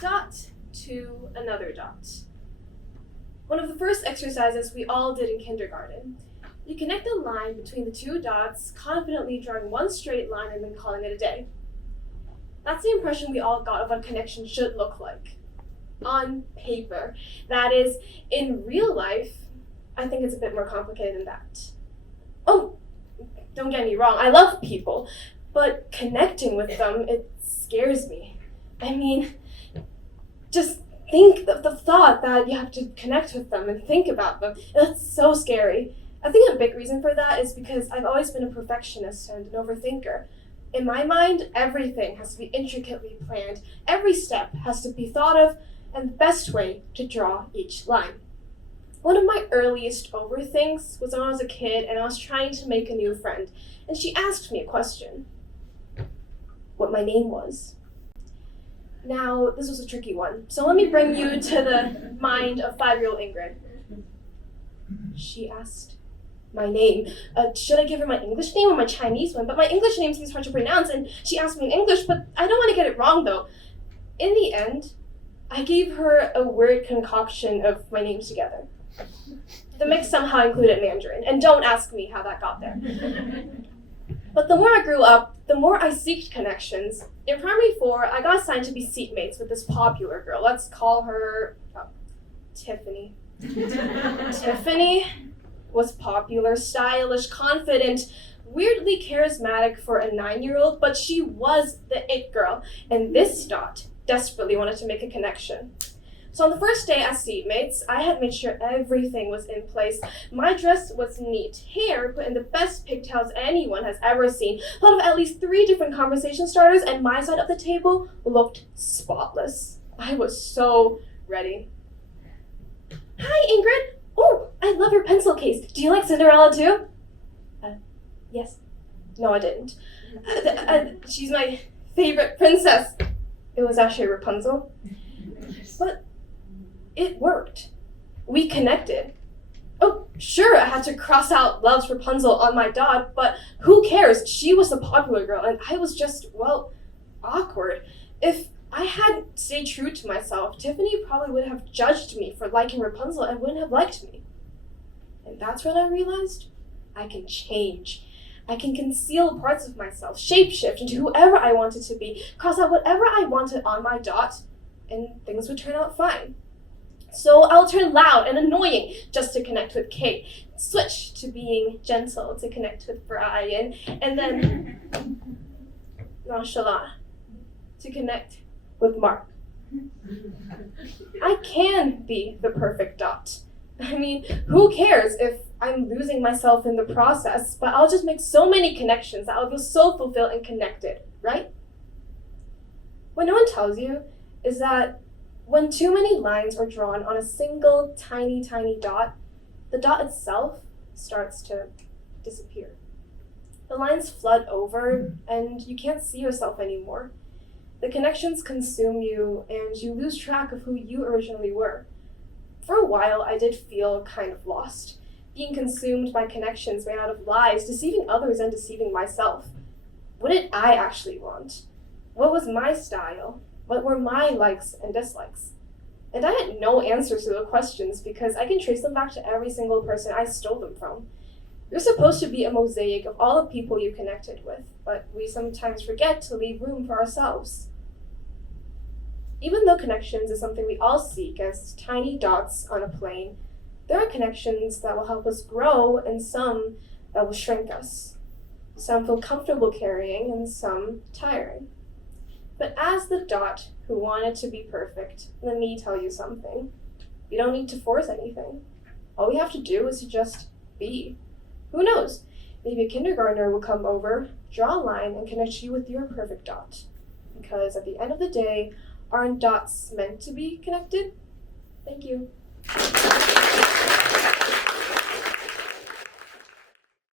dot to another dot. One of the first exercises we all did in kindergarten. You connect a line between the two dots, confidently drawing one straight line and then calling it a day. That's the impression we all got of what a connection should look like. On paper. That is, in real life, I think it's a bit more complicated than that. Oh, don't get me wrong, I love people, but connecting with them, it scares me. I mean, just think of the thought that you have to connect with them and think about them. That's so scary. I think a big reason for that is because I've always been a perfectionist and an overthinker. In my mind, everything has to be intricately planned. Every step has to be thought of, and the best way to draw each line. One of my earliest overthinks was when I was a kid and I was trying to make a new friend, and she asked me a question. What my name was. Now, this was a tricky one, so let me bring you to the mind of 5-year-old Ingrid. She asked my name. Should I give her my English name or my Chinese one? But my English name seems hard to pronounce, and she asked me in English, but I don't want to get it wrong, though. In the end, I gave her a word concoction of my names together. The mix somehow included Mandarin, and don't ask me how that got there. But the more I grew up, the more I seeked connections. In primary 4, I got assigned to be seatmates with this popular girl. Let's call her Tiffany. Tiffany was popular, stylish, confident, weirdly charismatic for a 9-year-old, but she was the it girl, and this dot desperately wanted to make a connection. So on the first day as seatmates, I had made sure everything was in place. My dress was neat, hair put in the best pigtails anyone has ever seen, thought of at least 3 different conversation starters, and my side of the table looked spotless. I was so ready. Hi, Ingrid. Oh, I love your pencil case. Do you like Cinderella too? Yes. No, I didn't. She's my favorite princess. It was actually Rapunzel. But it worked. We connected. Oh, sure, I had to cross out loves Rapunzel on my dot, but who cares? She was the popular girl, and I was just, well, awkward. If I hadn't stayed true to myself, Tiffany probably would have judged me for liking Rapunzel and wouldn't have liked me. And that's when I realized I can change. I can conceal parts of myself, shapeshift into whoever I wanted to be, cross out whatever I wanted on my dot, and things would turn out fine. So I'll turn loud and annoying just to connect with Kate, switch to being gentle to connect with Brian, and then nonchalant to connect with Mark. I can be the perfect dot. I mean, who cares if I'm losing myself in the process, but I'll just make so many connections that I'll feel so fulfilled and connected, right? What no one tells you is that when too many lines are drawn on a single tiny, tiny dot, the dot itself starts to disappear. The lines flood over, and you can't see yourself anymore. The connections consume you, and you lose track of who you originally were. For a while, I did feel kind of lost, being consumed by connections made out of lies, deceiving others and deceiving myself. What did I actually want? What was my style? What were my likes and dislikes? And I had no answers to the questions because I can trace them back to every single person I stole them from. You're supposed to be a mosaic of all the people you connected with, but we sometimes forget to leave room for ourselves. Even though connections is something we all seek as tiny dots on a plane, there are connections that will help us grow and some that will shrink us. Some feel comfortable carrying and some tiring. But as the dot who wanted to be perfect, let me tell you something. You don't need to force anything. All we have to do is to just be. Who knows? Maybe a kindergartner will come over, draw a line, and connect you with your perfect dot. Because at the end of the day, aren't dots meant to be connected? Thank you.